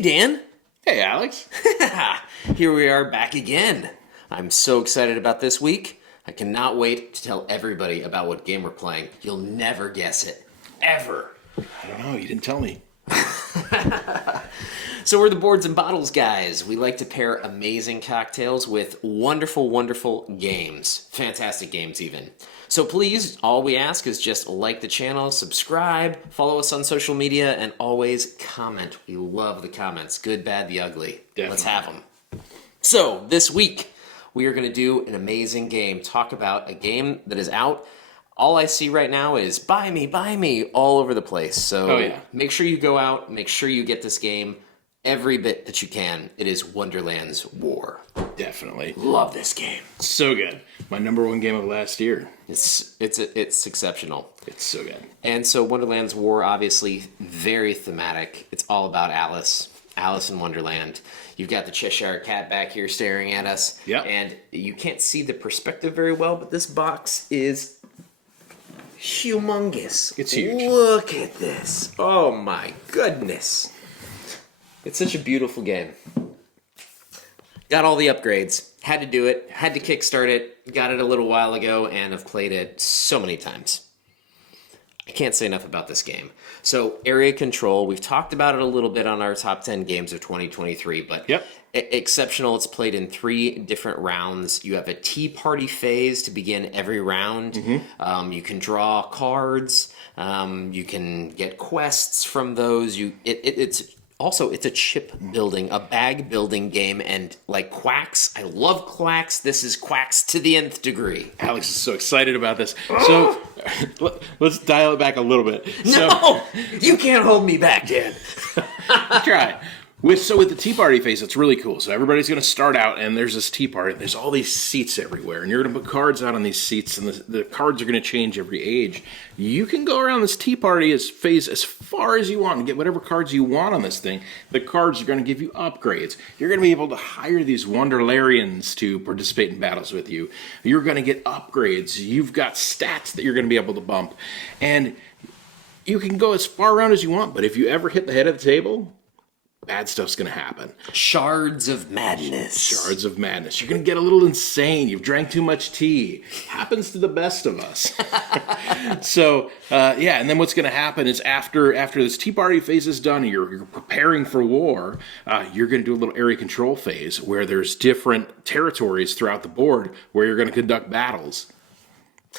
Dan. Hey, Alex. Here we are back again. I'm so excited about this week. I cannot wait to tell everybody about what game we're playing. You'll never guess it. Ever. I don't know. You didn't tell me. So we're the Boards and Bottles guys. We like to pair amazing cocktails with wonderful, wonderful games. Fantastic games, even. So please, all we ask is just like the channel, subscribe, follow us on social media, and always comment. We love the comments. Good, bad, the ugly. Definitely. Let's have them. So this week, we are going to do an amazing game. Talk about a game that is out. All I see right now is buy me, all over the place. So Make sure you go out, make sure you get this game every bit that you can. It is Wonderland's War. Definitely. Love this game. So good. My number one game of last year. It's exceptional. It's so good. And so Wonderland's War, obviously, very thematic. It's all about Alice in Wonderland. You've got the Cheshire Cat back here staring at us. Yep. And you can't see the perspective very well, but this box is humongous. It's huge. Look at this. Oh my goodness. It's such a beautiful game. Got all the upgrades. Had to do it. Had to kickstart it. Got it a little while ago and have played it so many times. I can't say enough about this game. So, area control. We've talked about it a little bit on our top 10 games of 2023, but exceptional. It's played in 3 different rounds. You have a tea party phase to begin every round. Mm-hmm. You can draw cards. You can get quests from those. It's a chip building, a bag building game, and like Quacks, I love Quacks. This is Quacks to the nth degree. Alex is so excited about this. So let's dial it back a little bit. No, you can't hold me back, Dan. Try. With the tea party phase, it's really cool. So everybody's going to start out, and there's this tea party. There's all these seats everywhere, and you're going to put cards out on these seats, and the cards are going to change every age. You can go around this tea party phase as far as you want and get whatever cards you want on this thing. The cards are going to give you upgrades. You're going to be able to hire these Wonderlarians to participate in battles with you. You're going to get upgrades. You've got stats that you're going to be able to bump. And you can go as far around as you want, but if you ever hit the head of the table, bad stuff's going to happen. Shards of madness. Shards of madness. You're going to get a little insane. You've drank too much tea. Happens to the best of us. So, and then what's going to happen is after this tea party phase is done, you're preparing for war, you're going to do a little area control phase where there's different territories throughout the board where you're going to conduct battles.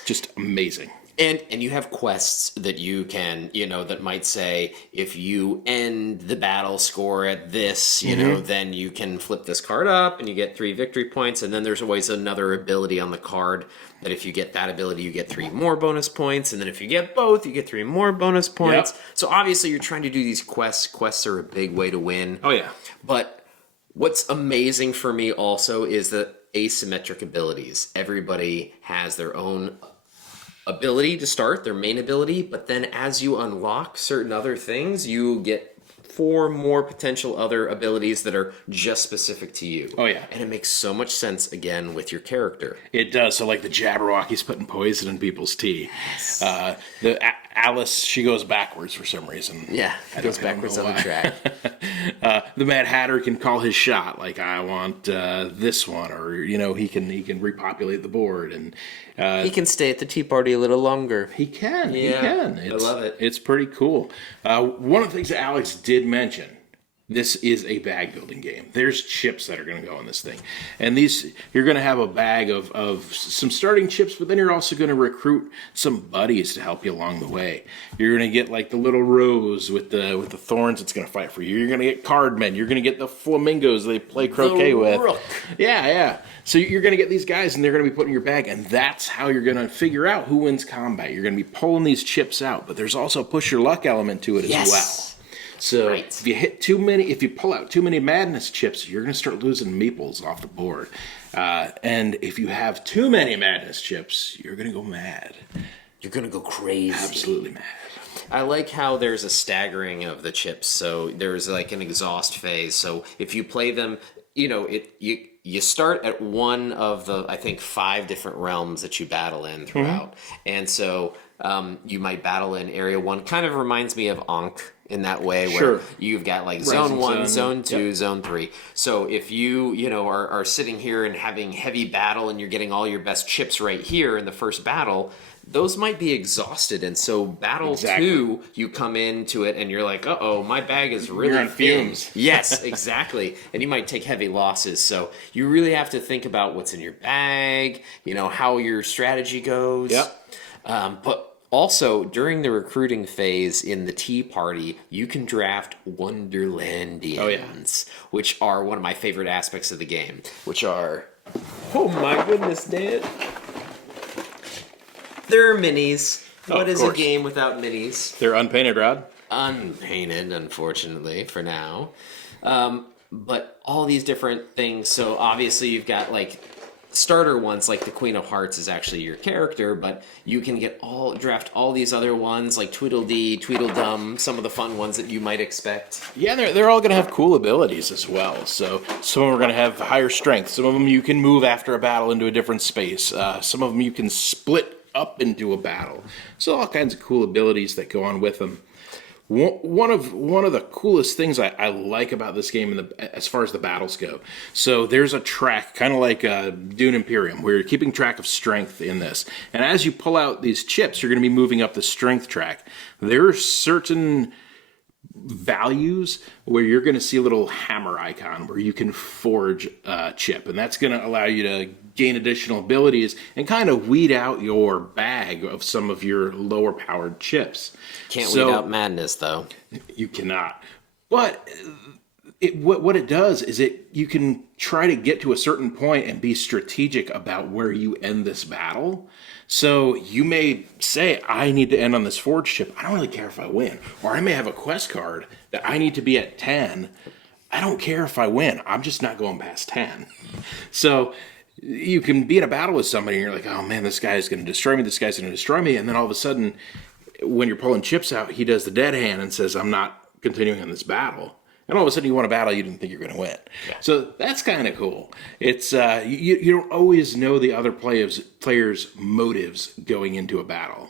Just amazing. And you have quests that you can, that might say, if you end the battle score at this, then you can flip this card up and you get 3 victory points. And then there's always another ability on the card that if you get that ability, you get 3 more bonus points. And then if you get both, you get 3 more bonus points. Yep. So obviously you're trying to do these quests. Quests are a big way to win. Oh, yeah. But what's amazing for me also is the asymmetric abilities. Everybody has their own ability to start, their main ability, but then as you unlock certain other things, you get 4 more potential other abilities that are just specific to you. Oh, yeah. And it makes so much sense, again, with your character. It does. So, like the Jabberwocky's putting poison in people's tea. Yes. Alice, she goes backwards for some reason. Yeah, goes backwards on the track. The Mad Hatter can call his shot, like, I want this one, or, he can repopulate the board. And he can stay at the tea party a little longer. He can. I love it. It's pretty cool. One of the things that Alex did mention, this is a bag building game. There's chips that are going to go in this thing. And you're going to have a bag of some starting chips, but then you're also going to recruit some buddies to help you along the way. You're going to get like the little rose with the thorns that's going to fight for you. You're going to get cardmen. You're going to get the flamingos they play croquet with. Rook. Yeah. So you're going to get these guys, and they're going to be put in your bag, and that's how you're going to figure out who wins combat. You're going to be pulling these chips out, but there's also a push your luck element to it as well. So if you pull out too many madness chips, you're going to start losing meeples off the board. And if you have too many madness chips, you're going to go mad. You're going to go crazy. Absolutely mad. I like how there's a staggering of the chips. So there's like an exhaust phase. So if you play them, you start at one of the, I think, 5 different realms that you battle in throughout. Mm-hmm. And so you might battle in Area 1. Kind of reminds me of Ankh in that way where Sure. you've got like Rising zone 1, zone. zone 2, Yep. zone 3. So if you know, are sitting here and having heavy battle and you're getting all your best chips right here in the first battle, those might be exhausted. And so battle Exactly. 2, you come into it and you're like, uh-oh, my bag is really You're on thin. fumes. Yes, exactly. And you might take heavy losses. So you really have to think about what's in your bag, you know, how your strategy goes. Yep. But also, during the recruiting phase in the Tea Party, you can draft Wonderlandians, Oh, yeah. which are one of my favorite aspects of the game, which are... Oh my goodness, Dan. There are minis. Oh, What of is a course. game without minis? They're unpainted, Rod. Unpainted, unfortunately, for now. But all these different things. So obviously you've got like starter ones, like the Queen of Hearts is actually your character, but you can draft all these other ones like Tweedledee, Tweedledum, some of the fun ones that you might expect. Yeah, they're all going to have cool abilities as well. So some of them are going to have higher strength. Some of them you can move after a battle into a different space. Some of them you can split up into a battle. So all kinds of cool abilities that go on with them. One of the coolest things I like about this game as far as the battles go. So there's a track, kind of like Dune Imperium, where you're keeping track of strength in this. And as you pull out these chips, you're going to be moving up the strength track. There are certain values where you're going to see a little hammer icon where you can forge a chip, and that's going to allow you to gain additional abilities and kind of weed out your bag of some of your lower powered chips. Can't weed out madness, though. You cannot. But what it does is you can try to get to a certain point and be strategic about where you end this battle. So you may say, I need to end on this forge chip. I don't really care if I win. Or I may have a quest card that I need to be at 10. I don't care if I win. I'm just not going past 10. So you can be in a battle with somebody and you're like, oh man, this guy is going to destroy me. This guy's going to destroy me. And then all of a sudden, when you're pulling chips out, he does the dead hand and says, I'm not continuing on this battle. And all of a sudden you won a battle you didn't think you're going to win. Yeah. So that's kind of cool. It's you don't always know the other players' motives going into a battle.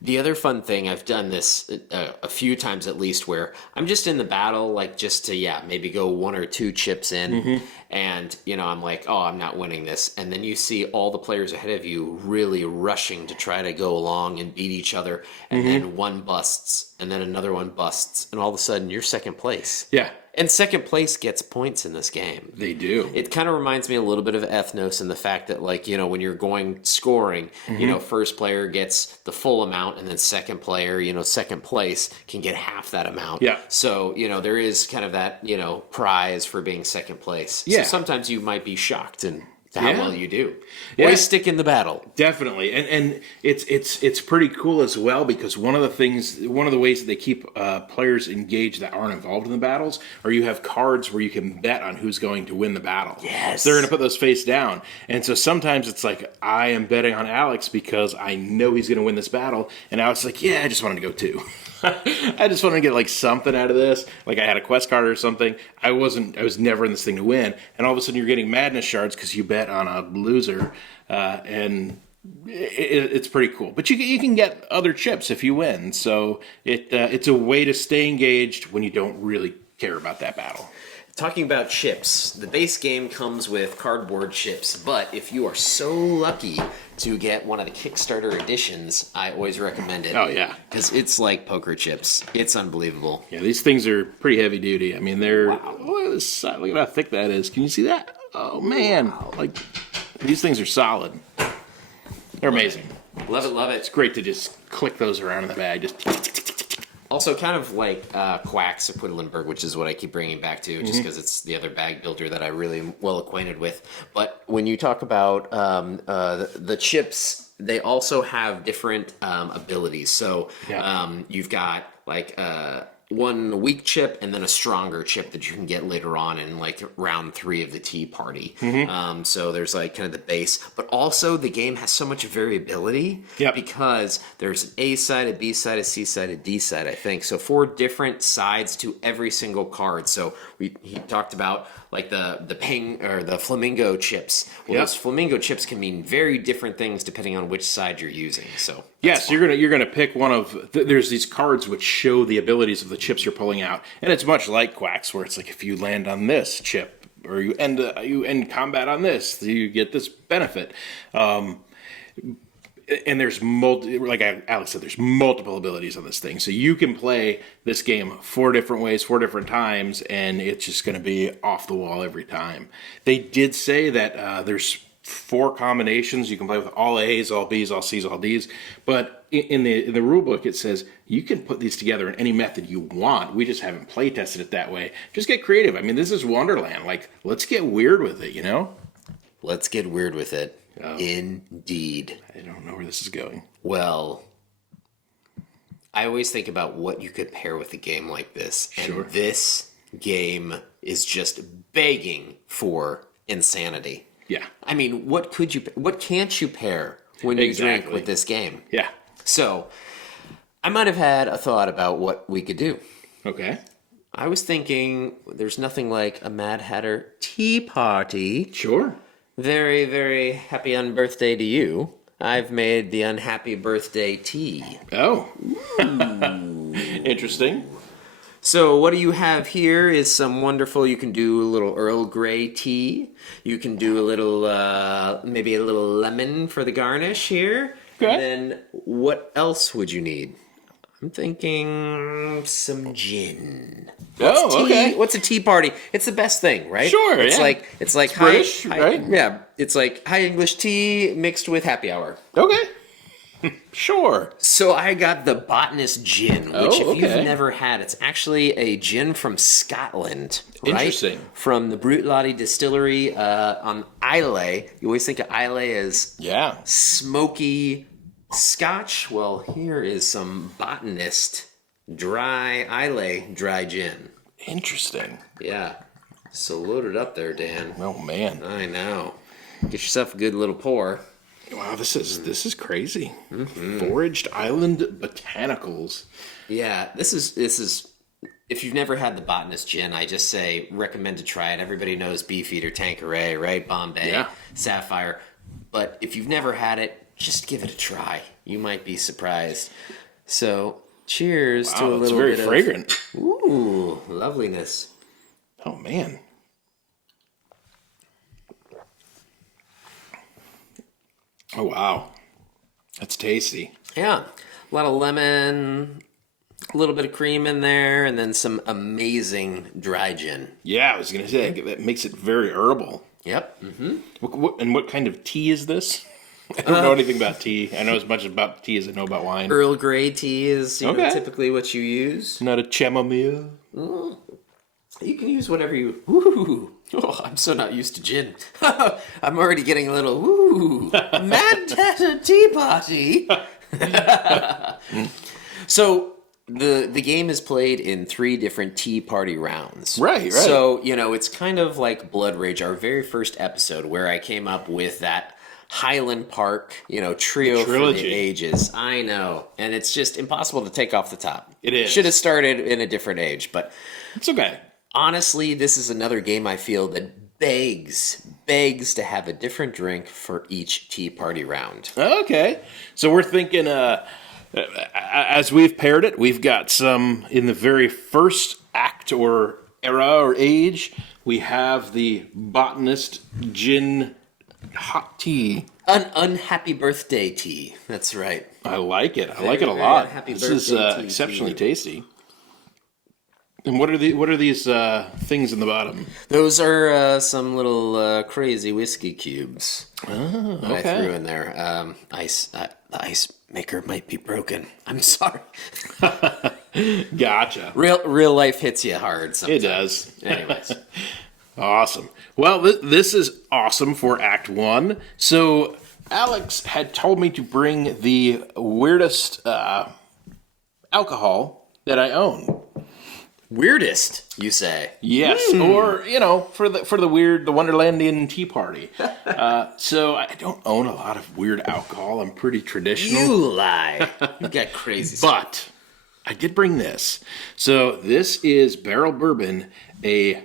The other fun thing, I've done this a few times at least, where I'm just in the battle, like just to, maybe go 1 or 2 chips in, and, you know, I'm like, oh, I'm not winning this. And then you see all the players ahead of you really rushing to try to go along and beat each other, and then one busts, and then another one busts, and all of a sudden you're second place. Yeah. And second place gets points in this game. They do. It kind of reminds me a little bit of Ethnos in the fact that, like, you know, when you're going scoring, you know, first player gets the full amount, and then second player, you know, second place can get half that amount. Yeah. So, you know, there is kind of that, you know, prize for being second place. Yeah. So sometimes you might be shocked and how well you do. Yeah. Always stick in the battle. Definitely, and it's pretty cool as well, because one of the ways that they keep players engaged that aren't involved in the battles, or you have cards where you can bet on who's going to win the battle. Yes. So they're going to put those face down, and so sometimes it's like, I am betting on Alex because I know he's going to win this battle, and Alex is like, yeah, I just wanted to go too. I just wanted to get like something out of this. Like I had a quest card or something. I was never in this thing to win. And all of a sudden you're getting madness shards because you bet on a loser. And it's pretty cool. But you can get other chips if you win. So it's a way to stay engaged when you don't really care about that battle. Talking about chips, the base game comes with cardboard chips, but if you are so lucky to get one of the Kickstarter editions, I always recommend it. Oh, yeah. Because it's like poker chips. It's unbelievable. Yeah, these things are pretty heavy duty. I mean, look at how thick that is. Can you see that? Oh, man. Wow. Like, these things are solid. They're amazing. Love it, love it. It's great to just click those around in the bag. Also, kind of like Quacks of Quedlinburg, which is what I keep bringing back to, just because it's the other bag builder that I really am well acquainted with. But when you talk about the chips, they also have different abilities. So you've got like one weak chip and then a stronger chip that you can get later on in like round 3 of the Tea Party. So there's like kind of the base, but also the game has so much variability because there's an A side, a B side, a C side, a D side, I think. So 4 different sides to every single card. So he talked about like the ping or the flamingo chips. Well, Yep. those flamingo chips can mean very different things depending on which side you're using. So Yes, you're gonna pick one of. There's these cards which show the abilities of the chips you're pulling out, and it's much like Quacks, where it's like if you land on this chip or you end combat on this, you get this benefit. And there's like Alex said, there's multiple abilities on this thing, so you can play this game 4 different ways, 4 different times, and it's just going to be off the wall every time. They did say that there's 4 combinations you can play with: all A's, all B's, all C's, all D's. But in the rule book, it says you can put these together in any method you want. We just haven't play tested it that way. Just get creative. I mean, this is Wonderland. Like, let's get weird with it, you know? let's get weird with it. Oh. Indeed. I don't know where this is going. Well, I always think about what you could pair with a game like this. And Sure. this game is just begging for insanity. Yeah. I mean, what can't you pair when you drink Exactly. with this game? Yeah. So, I might have had a thought about what we could do. Okay. I was thinking there's nothing like a Mad Hatter tea party. Sure. Very, very happy unbirthday to you. I've made the unhappy birthday tea. Oh. Interesting. So what do you have here is some wonderful, you can do a little Earl Grey tea. You can do a little, maybe a little lemon for the garnish here. Okay. And then what else would you need? I'm thinking some gin. Oh, Tea- okay. What's a tea party? It's the best thing, right? Sure, It's yeah. like It's British, right? Yeah, it's like high English tea mixed with happy hour. Okay. Sure. So I got the Botanist Gin, which Oh, if you've okay. never had, it's actually a gin from Scotland. Right? Interesting. From the Bruichladdich Distillery on Islay. You always think of Islay as Yeah. smoky Scotch. Well, here is some Botanist dry Islay dry gin. Interesting. Yeah. So load it up there, Dan. Oh man. I know. Get yourself a good little pour. Wow, this is crazy. Foraged Island Botanicals. Yeah, this is. If you've never had the Botanist Gin, I just say recommend to try it. Everybody knows Beefeater, Tanqueray, right? Bombay, Yeah. Sapphire. But if you've never had it, just give it a try. You might be surprised. So, cheers to a Wow, it's little very bit fragrant. of ooh loveliness. Oh man. Oh wow. That's tasty. Yeah, a lot of lemon, a little bit of cream in there, and then some amazing dry gin. Yeah, I was gonna say that makes it very herbal. Yep. And what kind of tea is this? I don't know anything about tea. I know as much about tea as I know about wine. Earl Grey tea is Okay. typically what you use. Not a chamomile. You can use whatever you. Ooh, oh, I'm so not used to gin. I'm already getting a little. Ooh, Mad Hatter tea party. So the game is played in 3 different tea party rounds. Right. So it's kind of like Blood Rage, our very first episode, where I came up with that Highland Park, trio for trilogy. the ages. I know, and it's just impossible to take off the top. It is. Should have started in a different age, but. It's okay. Honestly, this is another game I feel that begs to have a different drink for each tea party round. Okay. So we're thinking, as we've paired it, we've got some in the very first act or era or age. We have the Botanist Gin Hot Tea. An unhappy birthday tea. That's right. I like it. I like it a very lot. happy This is birthday tea exceptionally to you. tasty. And what are these things in the bottom? Those are some little crazy whiskey cubes that I okay. threw in there. The ice maker might be broken. I'm sorry. Gotcha. Real life hits you hard It sometimes. does. Anyways. Awesome. Well, this is awesome for Act 1. So Alex had told me to bring the weirdest alcohol that I own. Weirdest, you say? Yes, or for the Wonderlandian tea party. So I don't own a lot of weird alcohol. I'm pretty traditional. You lie. You got crazy stuff. But I did bring this. So this is barrel bourbon, a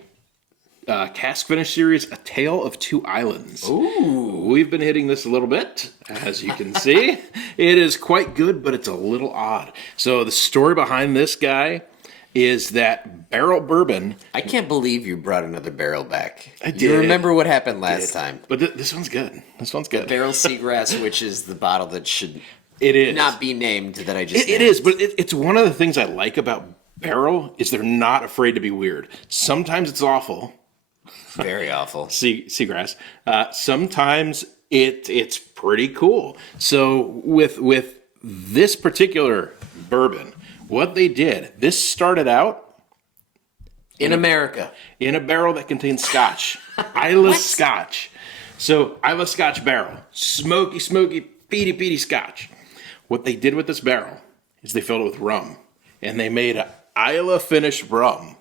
cask finish series, A Tale of Two Islands. Ooh. We've been hitting this a little bit, as you can see. It is quite good, but it's a little odd. So the story behind this guy is that barrel bourbon. I can't believe you brought another barrel back. I did. You remember what happened last time. But this one's good. This one's good. Barrel Seagrass, which is the bottle that should It is. not be named that I just It named. is, but it's one of the things I like about Barrel is they're not afraid to be weird. Sometimes it's awful. Very awful. Seagrass. Sometimes it's pretty cool. So with this particular bourbon, what they did, this started out In America. in a barrel that contains Scotch, Isla Scotch. So Isla Scotch barrel, smoky, peaty Scotch. What they did with this barrel is they filled it with rum, and they made an Isla finished rum.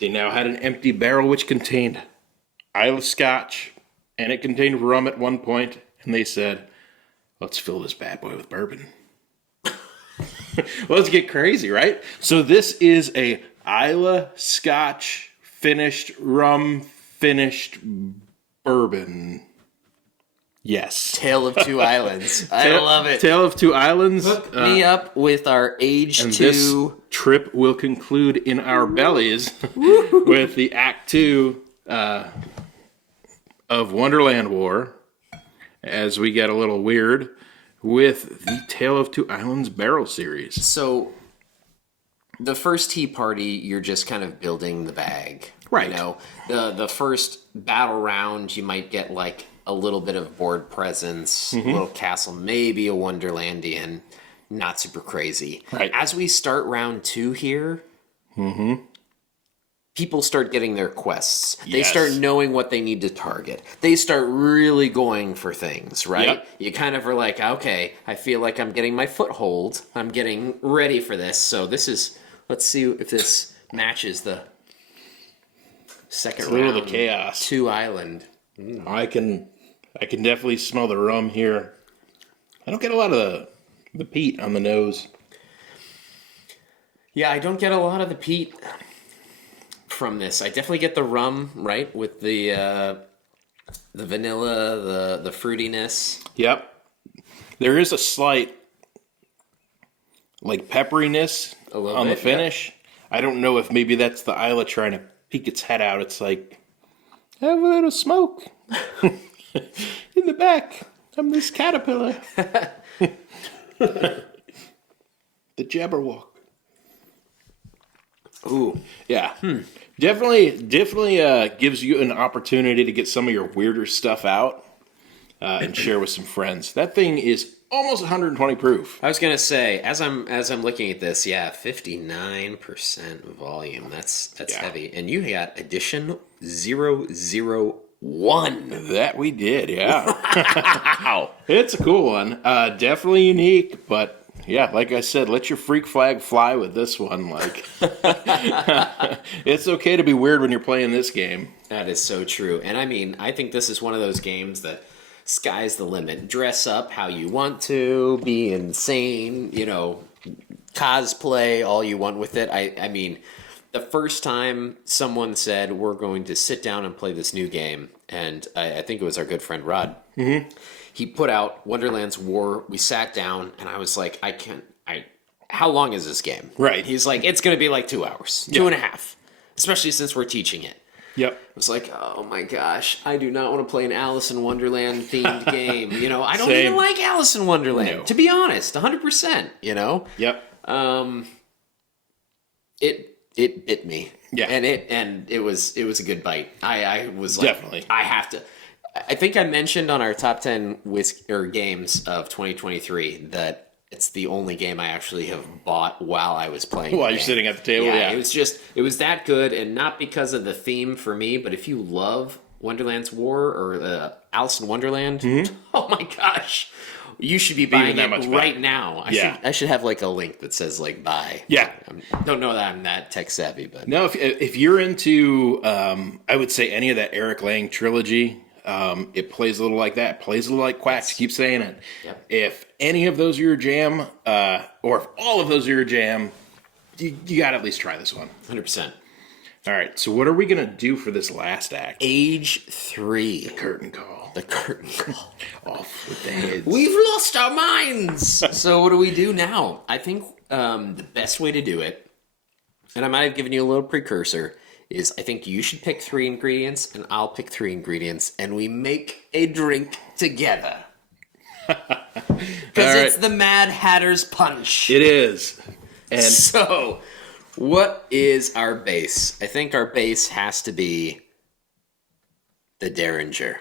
They now had an empty barrel which contained Isla Scotch, and it contained rum at one point, and they said, let's fill this bad boy with bourbon. Let's get crazy, right? So this is a Isla Scotch finished rum finished bourbon. Yes. Tale of Two Islands. I love it. Tale of Two Islands. Hook me up with our age And 2. this trip will conclude in our bellies with the Act 2 of Wonderland War, as we get a little weird with the Tale of Two Islands barrel series. So, the first tea party, you're just kind of building the bag. Right. You know, the first battle round, you might get like a little bit of board presence, a little castle, maybe a Wonderlandian, not super crazy. Right. As we start round 2 here, people start getting their quests. They Yes. start knowing what they need to target. They start really going for things, right? Yep. You kind of are like, okay, I feel like I'm getting my foothold. I'm getting ready for this. So this is, let's see if this matches the second a little round. of the chaos. 2 Island. I can definitely smell the rum here. I don't get a lot of the peat on the nose. Yeah, I don't get a lot of the peat from this. I definitely get the rum, right, with the vanilla, the fruitiness. Yep. There is a slight like pepperiness A little on bit, the finish. I don't know if maybe that's the Isla trying to peek its head out. It's like, have a little smoke in the back. I'm this caterpillar. The Jabberwock. Ooh. Yeah. Definitely gives you an opportunity to get some of your weirder stuff out and share with some friends. That thing is almost 120 proof. I was gonna say, as I'm looking at this, yeah, 59% volume. That's Yeah. heavy. And you got edition 001. That we did, yeah. Wow. It's a cool one. Definitely unique, but yeah, like I said, let your freak flag fly with this one. Like, it's okay to be weird when you're playing this game. That is so true. And I mean, I think this is one of those games that sky's the limit. Dress up how you want to, be insane, cosplay all you want with it. I mean, the first time someone said, we're going to sit down and play this new game, and I think it was our good friend Rod. Mm-hmm. He put out Wonderland's War. We sat down, and I was like, how long is this game? Right. He's like, it's going to be like 2 hours, 2.5, especially since we're teaching it. Yep. I was like, oh my gosh, I do not want to play an Alice in Wonderland themed game. I don't Same. even like Alice in Wonderland, No. to be honest, 100%, Yep. It bit me. Yeah. And it was a good bite. I was like, Definitely. I have to. I think I mentioned on our top 10 games of 2023 that it's the only game I actually have bought while I was playing. While the you're game. sitting at the table, yeah. It was that good, and not because of the theme for me, but if you love Wonderland's War or Alice in Wonderland, oh my gosh, you should be buying that it much right better. now. Yeah. I should have like a link that says like buy. Yeah. I don't know that I'm that tech savvy, but No, if you're into, I would say any of that Eric Lang trilogy, it plays a little like that. Plays a little like Quacks. Keep saying it. Yep. If any of those are your jam, or if all of those are your jam, you got to at least try this one. 100%. All right, so what are we going to do for this last act? Age 3. Curtain call. The curtain call. Off with the heads. We've lost our minds. So what do we do now? I think the best way to do it, and I might have given you a little precursor, is I think you should pick 3 ingredients and I'll pick 3 ingredients and we make a drink together. Because it's the Mad Hatter's Punch. It is. And so, what is our base? I think our base has to be the Derringer.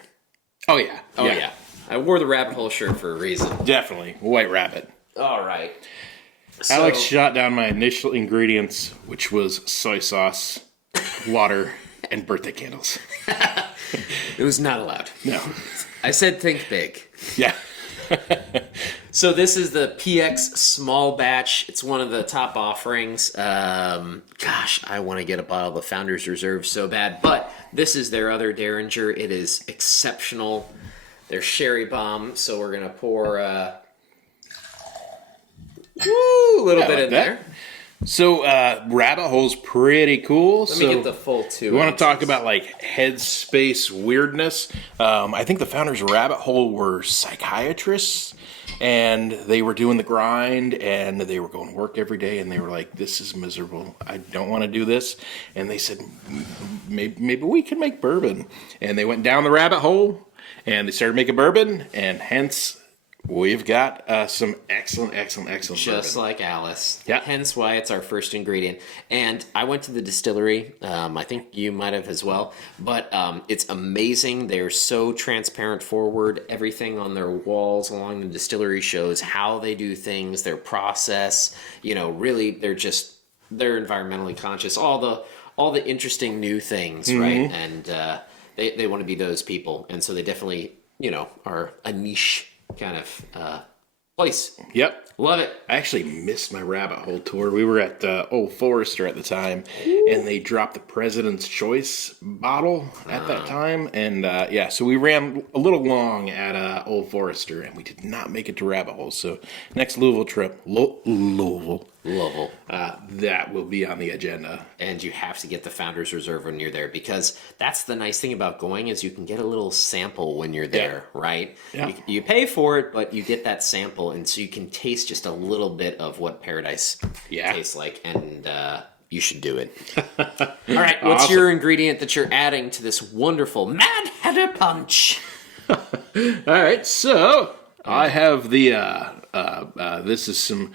Oh, yeah. Oh, yeah. I wore the rabbit hole shirt for a reason. Definitely. White Rabbit. All right. Alex shot down my initial ingredients, which was soy sauce, water, and birthday candles. It was not allowed. No. I said think big. Yeah. So this is the PX small batch. It's one of the top offerings. Gosh, I want to get a bottle of the Founder's Reserve so bad. But this is their other Derringer. It is exceptional. Their sherry bomb. So we're going to pour a little bit in there. So rabbit hole's pretty cool. Let me get the full 2. We want to talk about like headspace weirdness. I think the founders of Rabbit Hole were psychiatrists, and they were doing the grind, and they were going to work every day, and they were like, "This is miserable. I don't want to do this." And they said, "Maybe we can make bourbon." And they went down the rabbit hole, and they started making bourbon, and hence. We've got some excellent Just bourbon. like Alice. Yeah. Hence why it's our first ingredient. And I went to the distillery. I think you might have as well. But it's amazing. They're so transparent forward. Everything on their walls along the distillery shows how they do things, their process. You know, really, they're environmentally conscious. All the interesting new things, right? And they want to be those people. And so they definitely, are a niche kind of place. Yep. Love it. I actually missed my Rabbit Hole tour. We were at Old Forester at the time, and they dropped the President's Choice bottle at that time. And so we ran a little long at Old Forester, and we did not make it to Rabbit Hole. So next Louisville trip, Louisville, that will be on the agenda. And you have to get the Founder's Reserve when you're there, because that's the nice thing about going is you can get a little sample when you're there, right? Yeah. You pay for it, but you get that sample, and so you can taste just a little bit of what Paradise tastes like, and you should do it. All right, what's your ingredient that you're adding to this wonderful Mad Hatter Punch? All right, so I have the this is some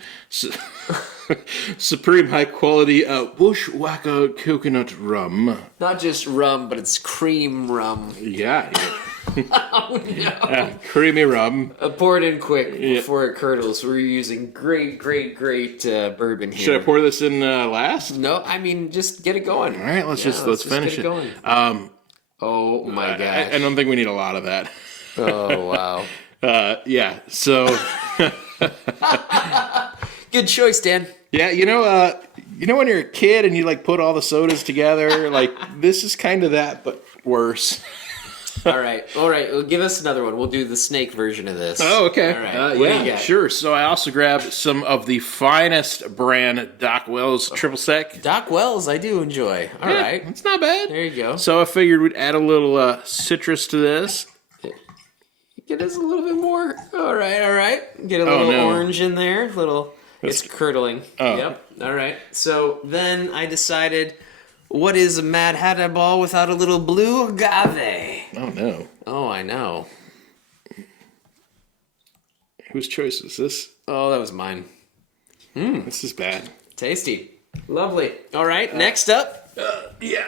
supreme high quality Bushwhacker coconut rum. Not just rum, but it's cream rum. Yeah. Oh, no. Creamy rum. Pour it in quick before it curdles. We're using great bourbon here. Should I pour this in last? No, I mean, just get it going. All right, let's finish get it. Going. Oh my gosh. I don't think we need a lot of that. Oh wow. So good choice, Dan. Yeah, you know when you're a kid and you like put all the sodas together, like this is kind of that, but worse. All right. Well, give us another one. We'll do the snake version of this. Oh, okay. All right. What do you got? Sure. So I also grabbed some of the finest brand Doc Wells Triple Sec. Doc Wells, I do enjoy. All right. It's not bad. There you go. So I figured we'd add a little citrus to this. Get us a little bit more. All right. Get a little orange in there. It's curdling. Oh. Yep. All right. So then I decided, what is a Mad Hatter ball without a little blue agave? Oh, no. Oh, I know. Whose choice is this? Oh, that was mine. This is bad. Tasty. Lovely. All right. Next up. Yeah.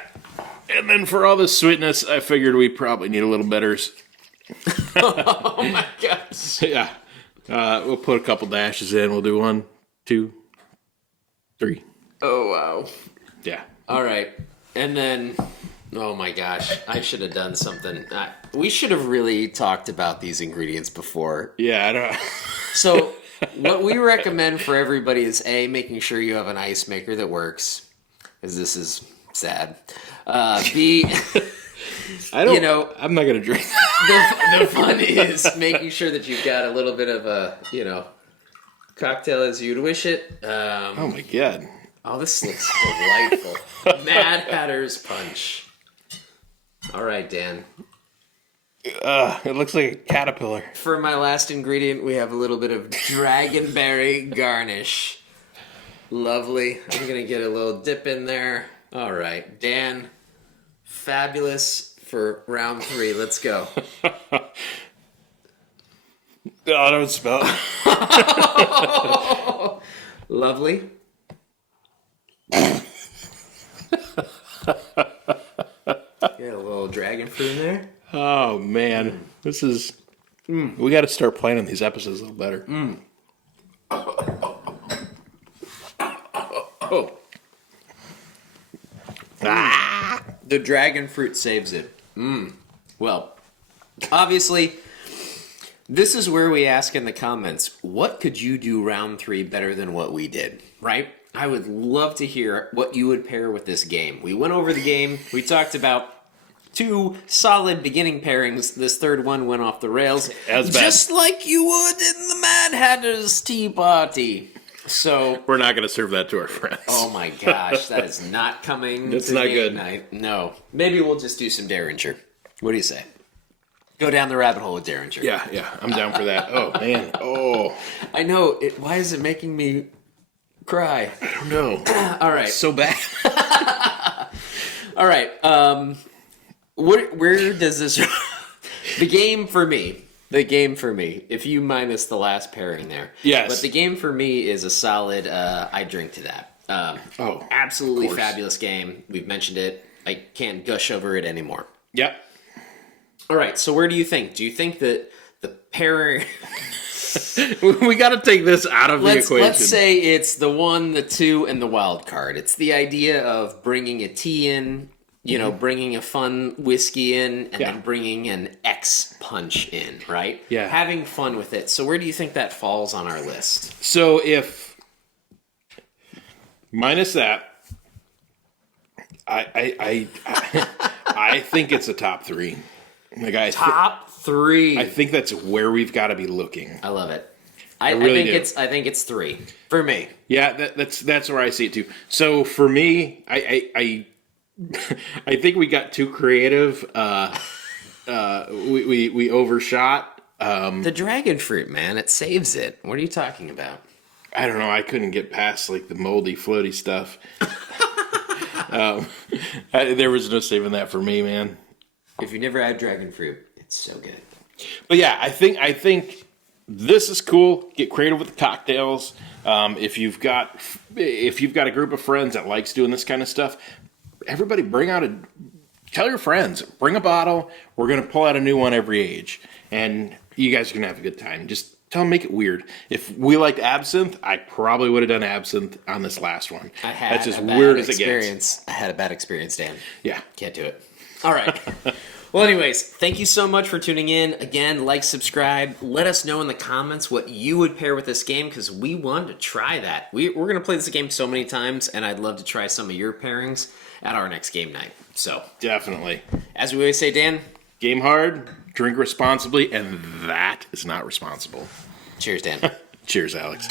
And then for all the sweetness, I figured we probably need a little bitters. Oh, my gosh. Yeah. We'll put a couple dashes in. We'll do 1, 2, 3. Oh, wow. Yeah. All right. And then, oh my gosh, I should have done something. We should have really talked about these ingredients before. Yeah, I don't. So, what we recommend for everybody is making sure you have an ice maker that works, because this is sad. B, I don't. I'm not gonna drink. The fun is making sure that you've got a little bit of a, cocktail as you'd wish it. Oh my god. Oh, this looks delightful. Mad Hatter's Punch. All right, Dan. It looks like a caterpillar. For my last ingredient, we have a little bit of dragonberry garnish. Lovely. I'm going to get a little dip in there. All right, Dan. Fabulous for round 3. Let's go. I don't smell it. Lovely. Get a little dragon fruit in there. Oh, man. This is... We got to start planning these episodes a little better. Oh. The dragon fruit saves it. Well, obviously, this is where we ask in the comments, what could you do round 3 better than what we did, right? I would love to hear what you would pair with this game. We went over the game. We talked about 2 solid beginning pairings. This third one went off the rails. As bad. Just like you would in the Mad Hatter's Tea Party. So We're not going to serve that to our friends. oh my gosh, that is not coming That's to not game good. night. No. Maybe we'll just do some Derringer. What do you say? Go down the rabbit hole with Derringer. Yeah, I'm down for that. Oh, man. Oh. I know. Why is it making me cry? I don't know. All right. It's so bad. All right. Where does this... The game for me, if you minus the last pairing there. Yes. But the game for me is a solid, I drink to that. Absolutely fabulous game. We've mentioned it. I can't gush over it anymore. Yep. All right, so where do you think? Do you think that the pairing... We got to take this out of the equation. Let's say it's the 1, the 2, and the wild card. It's the idea of bringing a tea in, bringing a fun whiskey in, and then bringing an X punch in, right? Yeah. Having fun with it. So where do you think that falls on our list? So if minus that, I think it's a top 3. Like Top 3. I think that's where we've got to be looking. I love it. I really do. I think it's 3 for me. Yeah, that's where I see it too. So for me, I think we got too creative. We overshot. The dragon fruit, man, it saves it. What are you talking about? I don't know. I couldn't get past like the moldy, floaty stuff. There was no saving that for me, man. If you never had dragon fruit, it's so good. But yeah, I think this is cool. Get creative with the cocktails. If you've got a group of friends that likes doing this kind of stuff, everybody tell your friends, bring a bottle. We're gonna pull out a new one every age, and you guys are gonna have a good time. Just tell them, make it weird. If we liked absinthe, I probably would have done absinthe on this last one. That's as weird as it gets. I had a bad experience, Dan. Yeah, can't do it. All right. Well, anyways, thank you so much for tuning in. Again, like, subscribe. Let us know in the comments what you would pair with this game, because we want to try that. We're going to play this game so many times, and I'd love to try some of your pairings at our next game night. So, definitely. as we always say, Dan, game hard, drink responsibly, and that is not responsible. Cheers, Dan. Cheers, Alex.